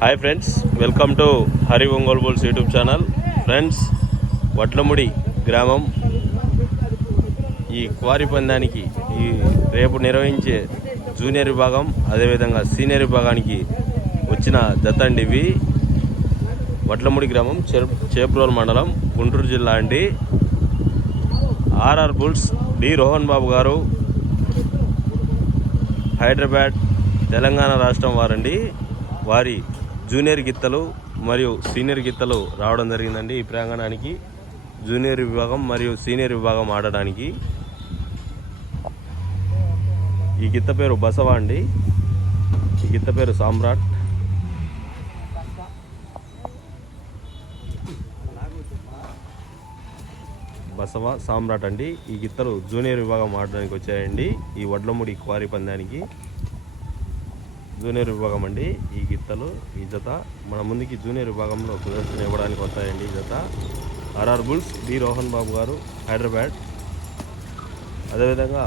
Hi friends welcome to Hari Ongole bulls YouTube channel friends Vadlamudi గ్రామం. ఈ quarry పందానికి ఈ రేపు నిర్వహించే జూనియర్ విభాగం అదేవిధంగా సీనియర్ విభాగానికి వచ్చిన జతండివి వట్లముడి వడ్లముడి గ్రామం చేప్రోల్ మండలం గుంటూరు జిల్లా అండి. R R bulls D Rohan Babu garu Hyderabad Telangana రాష్ట్రం వారండి. వారి జూనియర్ గిత్తలు మరియు సీనియర్ గిత్తలు రావడం జరిగిందండి ఈ ప్రాంగణానికి. జూనియర్ విభాగం మరియు సీనియర్ విభాగం ఆడడానికి. ఈ గిత్త పేరు బసవ అండి. ఈ గిత్త పేరు సామ్రాట్. బసవ సామ్రాట్ అండి. ఈ గిత్తలు జూనియర్ విభాగం ఆడడానికి వచ్చాయండి. ఈ వడ్లముడి క్వారీ పందానికి. జూనియర్ విభాగం అండి. ఈ గిత్తలు ఈ జత. మన ముందుకి జూనియర్ విభాగంలో ప్రదర్శన ఇవ్వడానికి వస్తాయండి ఈ జత. R R bulls D Rohan Babu garu Hyderabad. అదేవిధంగా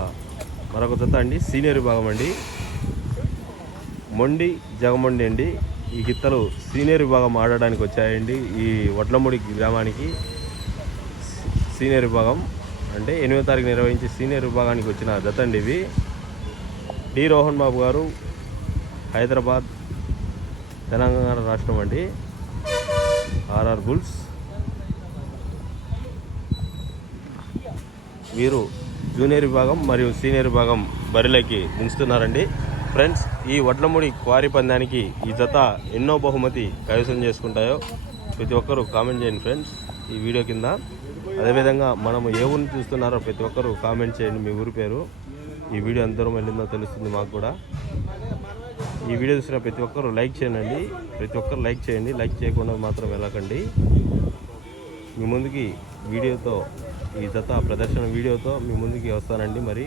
మరొక జత అండి సీనియర్ విభాగం అండి. మొండి జగమొండి అండి. ఈ గిత్తలు సీనియర్ విభాగం ఆడడానికి వచ్చాయండి ఈ వడ్లముడి గ్రామానికి. సీనియర్ విభాగం అంటే ఎనిమిదో తారీఖు నిర్వహించి సీనియర్ విభాగానికి వచ్చిన జత అండి ఇవి. డి రోహన్ బాబు గారు హైదరాబాద్ తెలంగాణ రాష్ట్రం అండి. RR bulls. వీరు జూనియర్ విభాగం మరియు సీనియర్ విభాగం బరిలోకి దించుతున్నారండి. ఫ్రెండ్స్ ఈ వడ్లముడి క్వారీ పందానికి ఈ జత ఎన్నో బహుమతి కైవసం చేసుకుంటాయో ప్రతి ఒక్కరూ కామెంట్ చేయండి ఫ్రెండ్స్. ఈ వీడియో కింద అదేవిధంగా మనం ఏ ఊరిని చూస్తున్నారో ప్రతి ఒక్కరూ కామెంట్ చేయండి మీ ఊరి పేరు. ఈ వీడియో అందరం వెళ్ళిందో తెలుస్తుంది మాకు కూడా. ఈ వీడియో చూసిన ప్రతి ఒక్కరు లైక్ చేయండి. ప్రతి ఒక్కరు లైక్ చేయండి. లైక్ చేయకుండా మాత్రం వెళ్ళకండి. మీ ముందుకి వీడియోతో ఈ జత ప్రదర్శన వీడియోతో మీ ముందుకి వస్తానండి మరి.